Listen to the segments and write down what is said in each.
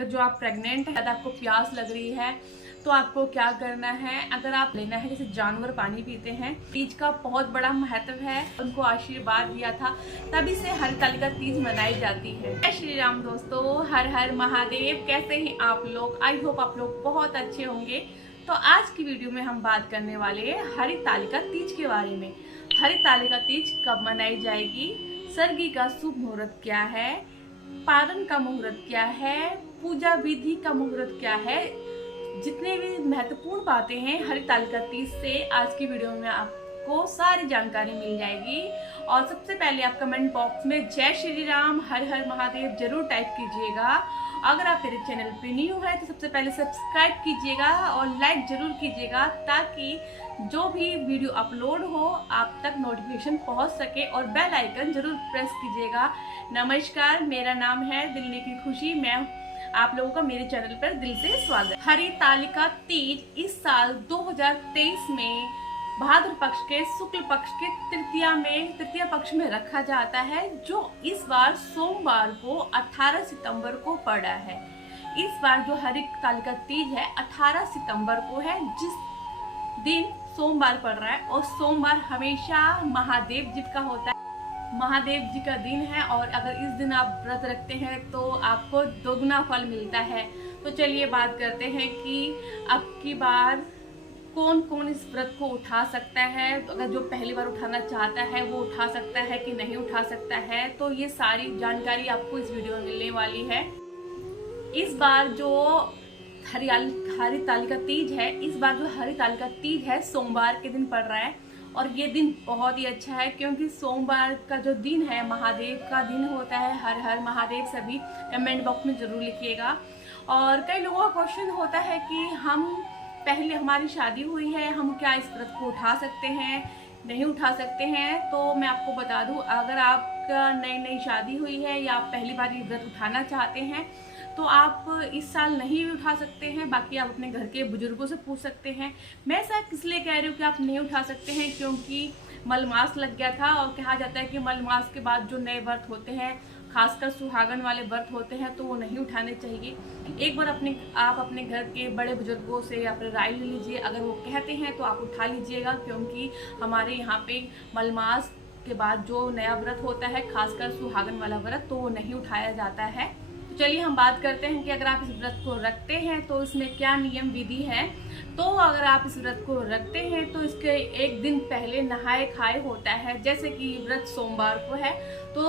अगर जो आप प्रेग्नेंट हैं, अगर आपको प्यास लग रही है तो आपको क्या करना है, अगर आप लेना है जैसे जानवर पानी पीते हैं, तीज का बहुत बड़ा महत्व है। उनको आशीर्वाद दिया था, तभी से हरतालिका तीज मनाई जाती है। जय श्री राम दोस्तों, हर हर महादेव। कैसे हैं आप लोग? आई होप आप लोग बहुत अच्छे होंगे। तो आज की वीडियो में हम बात करने वाले हैं हरितालिका तीज के बारे में। हरितालिका तीज कब मनाई जाएगी, सर्गी का शुभ मुहूर्त क्या है, पारण का मुहूर्त क्या है, पूजा विधि का मुहूर्त क्या है, जितने भी महत्वपूर्ण बातें हैं हरितालिका तीज से आज की वीडियो में आपको सारी जानकारी मिल जाएगी। और सबसे पहले आप कमेंट बॉक्स में जय श्री राम हर हर महादेव जरूर टाइप कीजिएगा। अगर आप मेरे चैनल पे न्यू है तो सबसे पहले सब्सक्राइब कीजिएगा और लाइक जरूर कीजिएगा, ताकि जो भी वीडियो अपलोड हो आप तक नोटिफिकेशन पहुंच सके, और बेल आइकन जरूर प्रेस कीजिएगा। नमस्कार, मेरा नाम है दिल्ली की खुशी। मैं आप लोगों का मेरे चैनल पर दिल से स्वागत। हरितालिका तीज इस साल 2023 में भाद्र पक्ष के शुक्ल पक्ष के तृतीया पक्ष में रखा जाता है, जो इस बार सोमवार को 18 सितंबर को पड़ा है। इस बार जो हरितालिका तीज है 18 सितंबर को है, जिस दिन सोमवार पड़ रहा है। और सोमवार हमेशा महादेव जी का होता है, महादेव जी का दिन है, और अगर इस दिन आप व्रत रखते हैं तो आपको दोगुना फल मिलता है। तो चलिए बात करते हैं कि अब की बार कौन कौन इस व्रत को उठा सकता है। तो अगर जो पहली बार उठाना चाहता है वो उठा सकता है कि नहीं उठा सकता है, तो ये सारी जानकारी आपको इस वीडियो में मिलने वाली है। इस बार जो हरितालिका तीज है, इस बार जो हरितालिका तीज है सोमवार के दिन पड़ रहा है, और ये दिन बहुत ही अच्छा है क्योंकि सोमवार का जो दिन है महादेव का दिन होता है। हर हर महादेव सभी कमेंट बॉक्स में जरूर लिखिएगा। और कई लोगों का क्वेश्चन होता है कि हम पहले हमारी शादी हुई है, हम क्या इस व्रत को उठा सकते हैं, नहीं उठा सकते हैं। तो मैं आपको बता दूं, अगर आपका नई शादी हुई है या आप पहली बार ये व्रत उठाना चाहते हैं तो आप इस साल नहीं भी उठा सकते हैं। बाकी आप अपने घर के बुजुर्गों से पूछ सकते हैं। मैं ऐसा इसलिए कह रही हूँ कि आप नहीं उठा सकते हैं क्योंकि मलमास लग गया था, और कहा जाता है कि मलमास के बाद जो नए व्रत होते हैं, खासकर सुहागन वाले व्रत होते हैं, तो वो नहीं उठाने चाहिए। एक बार आप अपने घर के बड़े बुजुर्गों से अपनी राय ले लीजिए। अगर वो कहते हैं तो आप उठा लीजिएगा, क्योंकि हमारे यहाँ पे मलमास के बाद जो नया व्रत होता है, खासकर सुहागन वाला व्रत, तो वो नहीं उठाया जाता है। चलिए हम बात करते हैं कि अगर आप इस व्रत को रखते हैं तो इसमें क्या नियम विधि है। तो अगर आप इस व्रत को रखते हैं तो इसके एक दिन पहले नहाए खाए होता है। जैसे कि व्रत सोमवार को है तो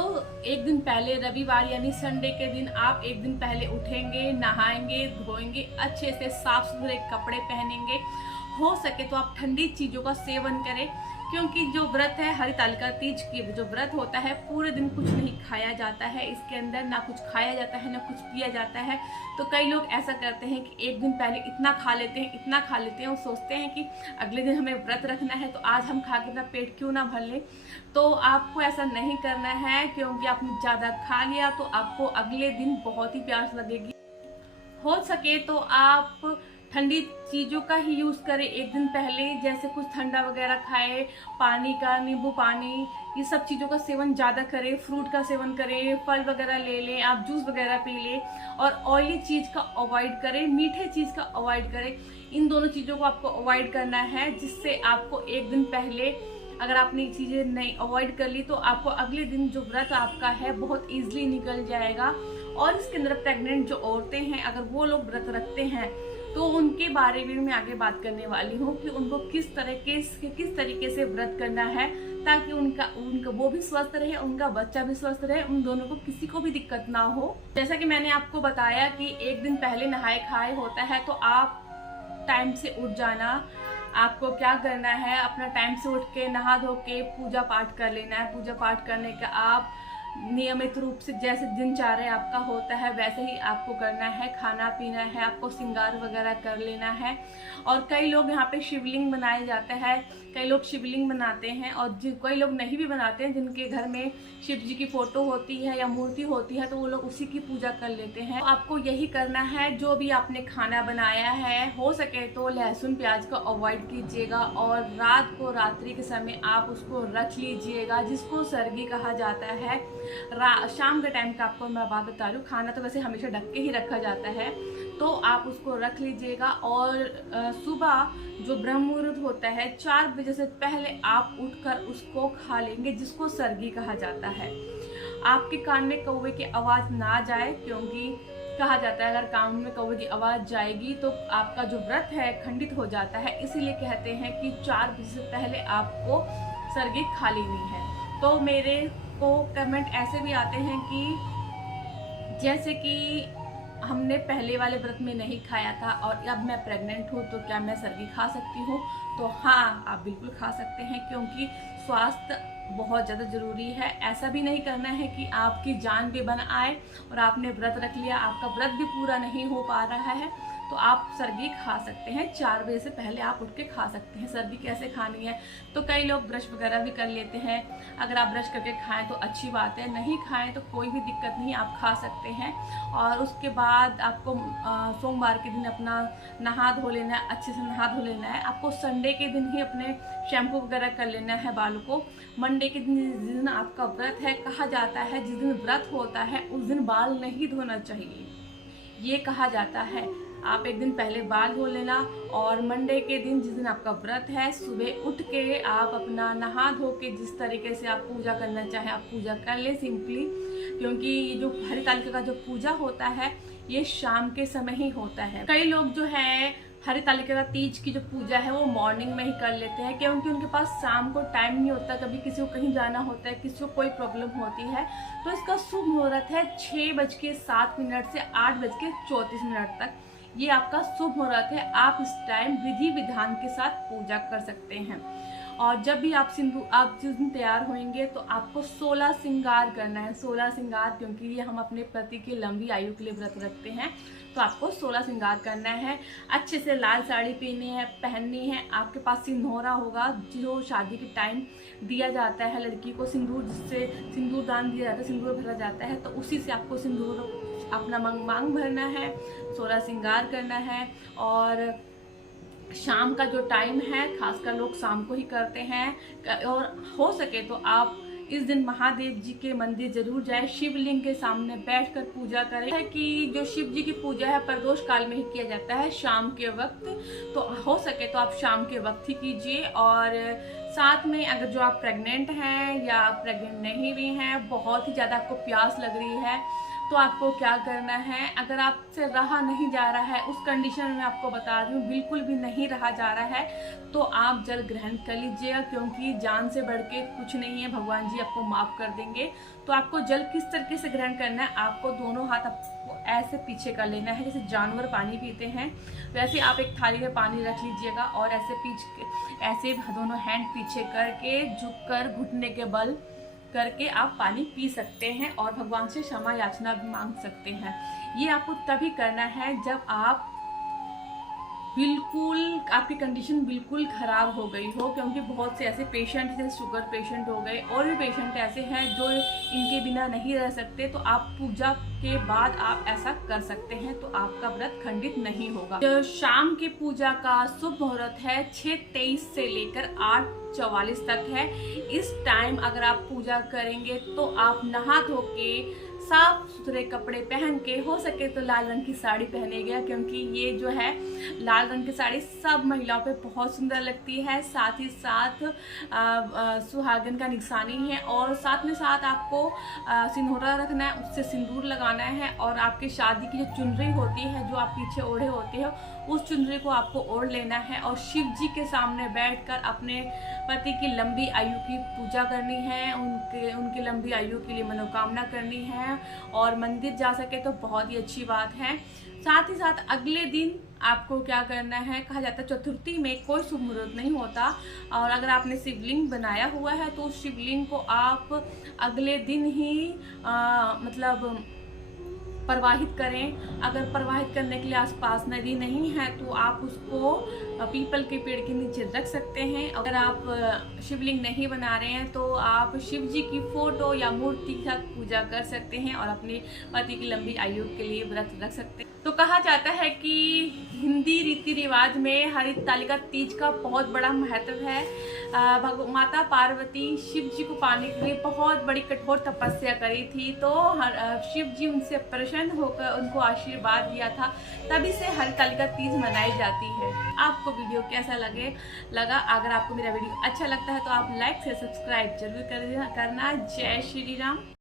एक दिन पहले, रविवार यानी संडे के दिन, आप एक दिन पहले उठेंगे, नहाएंगे, धोएंगे, अच्छे से साफ सुथरे कपड़े पहनेंगे। हो सके तो आप ठंडी चीज़ों का सेवन करें, क्योंकि जो व्रत है हरितालिका तीज की जो व्रत होता है, पूरे दिन कुछ नहीं खाया जाता है। इसके अंदर ना कुछ खाया जाता है ना कुछ पिया जाता है। तो कई लोग ऐसा करते हैं कि एक दिन पहले इतना खा लेते हैं और सोचते हैं कि अगले दिन हमें व्रत रखना है तो आज हम खा के अपना पेट क्यों ना भर ले। तो आपको ऐसा नहीं करना है, क्योंकि आपने ज़्यादा खा लिया तो आपको अगले दिन बहुत ही प्यास लगेगी। हो सके तो आप ठंडी चीज़ों का ही यूज़ करें एक दिन पहले, जैसे कुछ ठंडा वगैरह खाए, पानी का, नींबू पानी, ये सब चीज़ों का सेवन ज़्यादा करें, फ्रूट का सेवन करें, फल वगैरह ले लें, आप जूस वगैरह पी लें। और ऑयली चीज़ का अवॉइड करें, मीठे चीज़ का अवॉइड करें। इन दोनों चीज़ों को आपको अवॉइड करना है, जिससे आपको एक दिन पहले अगर आपने ये चीज़ें नहीं अवॉइड कर ली तो आपको अगले दिन जो व्रत आपका है बहुत ईजिली निकल जाएगा। और इसके अंदर प्रेग्नेंट जो औरतें हैं, अगर वो लोग व्रत रखते हैं तो उनके बारे में मैं आगे बात करने वाली हूँ कि उनको किस तरीके से व्रत करना है, ताकि उनका वो भी स्वस्थ रहे, उनका बच्चा भी स्वस्थ रहे, उन दोनों को किसी को भी दिक्कत ना हो। जैसा कि मैंने आपको बताया कि एक दिन पहले नहाए खाए होता है, तो आप टाइम से उठ जाना। आपको क्या करना है, अपना टाइम से उठ के नहा धो के पूजा पाठ कर लेना है। पूजा पाठ करने का आप नियमित रूप से जैसे दिनचर्या आपका होता है वैसे ही आपको करना है। खाना पीना है, आपको श्रृंगार वगैरह कर लेना है। और कई लोग यहाँ पे शिवलिंग बनाए जाते हैं, कई लोग शिवलिंग बनाते हैं, और कई लोग नहीं भी बनाते हैं, जिनके घर में शिव जी की फोटो होती है या मूर्ति होती है तो वो लोग उसी की पूजा कर लेते हैं। तो आपको यही करना है, जो भी आपने खाना बनाया है हो सके तो लहसुन प्याज को अवॉइड कीजिएगा, और रात को रात्रि के समय आप उसको रख लीजिएगा, जिसको सर्गी कहा जाता है। शाम के टाइम का आपको मैं बात बता रही हूँ। खाना तो वैसे हमेशा ढक के ही रखा जाता है, तो आप उसको रख लीजिएगा। और सुबह जो ब्रह्म मुहूर्त होता है 4 बजे से पहले आप उठकर उसको खा लेंगे, जिसको सरगी कहा जाता है। आपके कान में कौवे की आवाज़ ना जाए, क्योंकि कहा जाता है अगर कान में कौवे की आवाज़ जाएगी तो आपका जो व्रत है खंडित हो जाता है। इसीलिए कहते हैं कि 4 बजे से पहले आपको सरगी खा लेनी है। तो मेरे को कमेंट ऐसे भी आते हैं कि जैसे कि हमने पहले वाले व्रत में नहीं खाया था और अब मैं प्रेग्नेंट हूँ, तो क्या मैं सरगी खा सकती हूँ? तो हाँ, आप बिल्कुल खा सकते हैं, क्योंकि स्वास्थ्य बहुत ज़्यादा ज़रूरी है। ऐसा भी नहीं करना है कि आपकी जान भी बन आए और आपने व्रत रख लिया, आपका व्रत भी पूरा नहीं हो पा रहा है, तो आप सरगी खा सकते हैं। 4 बजे से पहले आप उठ के खा सकते हैं। सरगी कैसे खानी है? तो कई लोग ब्रश वगैरह भी कर लेते हैं। अगर आप ब्रश करके खाएं तो अच्छी बात है, नहीं खाएं तो कोई भी दिक्कत नहीं, आप खा सकते हैं। और उसके बाद आपको सोमवार के दिन अपना नहा धो लेना है, अच्छे से नहा धो लेना है। आपको संडे के दिन ही अपने शैम्पू वगैरह कर लेना है बालों को। मंडे के दिन जिस दिन आपका व्रत है, कहा जाता है जिस दिन व्रत होता है उस दिन बाल नहीं धोना चाहिए, ये कहा जाता है। आप एक दिन पहले बाल धो लेना, और मंडे के दिन जिस दिन आपका व्रत है सुबह उठ के आप अपना नहा धो के जिस तरीके से आप पूजा करना चाहें आप पूजा कर लें सिंपली। क्योंकि ये जो हरी तालिका का जो पूजा होता है ये शाम के समय ही होता है। कई लोग जो है हरी तालिका का तीज की जो पूजा है वो मॉर्निंग में ही कर लेते हैं, क्योंकि उनके पास शाम को टाइम नहीं होता, कभी किसी को कहीं जाना होता है, किसी को कोई प्रॉब्लम होती है। तो इसका शुभ मुहूर्त है 6:07 से 8:34 तक। ये आपका शुभ मुहूर्त है। आप इस टाइम विधि विधान के साथ पूजा कर सकते हैं। और जब भी आप जिस दिन तैयार होंगे तो आपको 16 श्रृंगार करना है। 16 श्रृंगार, क्योंकि ये हम अपने पति की लंबी आयु के लिए व्रत रखते हैं, तो आपको 16 श्रृंगार करना है। अच्छे से लाल साड़ी पहननी है। आपके पास सिंदूरा होगा, जो शादी के टाइम दिया जाता है लड़की को सिंदूर, जिससे सिंदूर दान दिया जाता है, सिंदूर भरा जाता है, तो उसी से आपको सिंदूर अपना मांग भरना है, 16 श्रृंगार करना है। और शाम का जो टाइम है, खासकर लोग शाम को ही करते हैं, और हो सके तो आप इस दिन महादेव जी के मंदिर जरूर जाए, शिवलिंग के सामने बैठकर पूजा करें। है कि जो शिव जी की पूजा है प्रदोष काल में ही किया जाता है, शाम के वक्त, तो हो सके तो आप शाम के वक्त ही कीजिए। और साथ में अगर जो आप प्रेग्नेंट हैं या प्रेग्नेंट नहीं भी हैं, बहुत ही ज़्यादा आपको प्यास लग रही है, तो आपको क्या करना है, अगर आपसे रहा नहीं जा रहा है, उस कंडीशन में आपको बता रही हूँ बिल्कुल भी नहीं रहा जा रहा है, तो आप जल ग्रहण कर लीजिएगा, क्योंकि जान से बढ़ के कुछ नहीं है, भगवान जी आपको माफ़ कर देंगे। तो आपको जल किस तरीके से ग्रहण करना है, आपको दोनों हाथ आपको ऐसे पीछे कर लेना है, जैसे जानवर पानी पीते हैं वैसे आप एक थाली में पानी रख लीजिएगा, और ऐसे दोनों हैंड पीछे करके झुक कर घुटने के बल करके आप पानी पी सकते हैं, और भगवान से क्षमा याचना भी मांग सकते हैं। ये आपको तभी करना है जब आप बिल्कुल आपकी कंडीशन बिल्कुल ख़राब हो गई हो, क्योंकि बहुत से ऐसे पेशेंट जैसे शुगर पेशेंट हो गए और भी पेशेंट ऐसे हैं जो इनके बिना नहीं रह सकते, तो आप पूजा के बाद आप ऐसा कर सकते हैं, तो आपका व्रत खंडित नहीं होगा। जो शाम की पूजा का शुभ मुहूर्त है 6:23 से लेकर 8:44 तक है। इस टाइम अगर आप पूजा करेंगे तो आप नहा धो के साफ सुथरे कपड़े पहन के, हो सके तो लाल रंग की साड़ी पहनेगा, क्योंकि ये जो है लाल रंग की साड़ी सब महिलाओं पे बहुत सुंदर लगती है, साथ ही साथ सुहागन का निशानी है। और साथ में साथ आपको सिंदूरा रखना है, उससे सिंदूर लगाना है, और आपके शादी की जो चुनरी होती है जो आप पीछे ओढ़े होते हो उस चुनरी को आपको ओढ़ लेना है, और शिव जी के सामने बैठकर अपने पति की लंबी आयु की पूजा करनी है, उनकी लंबी आयु के लिए मनोकामना करनी है, और मंदिर जा सके तो बहुत ही अच्छी बात है। साथ ही साथ अगले दिन आपको क्या करना है, कहा जाता है चतुर्थी में कोई शुभ मुहूर्त नहीं होता, और अगर आपने शिवलिंग बनाया हुआ है तो उस शिवलिंग को आप अगले दिन ही मतलब प्रवाहित करें। अगर प्रवाहित करने के लिए आसपास नदी नहीं है तो आप उसको पीपल के पेड़ के नीचे रख सकते हैं। अगर आप शिवलिंग नहीं बना रहे हैं तो आप शिव जी की फोटो या मूर्ति के साथ पूजा कर सकते हैं और अपने पति की लंबी आयु के लिए व्रत रख सकते हैं। तो कहा जाता है कि हिंदी रीति रिवाज में हरितालिका तीज का बहुत बड़ा महत्व है। माता पार्वती शिव जी को पाने के लिए बहुत बड़ी कठोर तपस्या करी थी, तो शिव जी उनसे प्रसन्न होकर उनको आशीर्वाद दिया था, तभी से हरितालिका तीज मनाई जाती है। आपको वीडियो कैसा लगा? अगर आपको मेरा वीडियो अच्छा लगता है तो आप लाइक से सब्सक्राइब जरूर करना। जय श्री राम।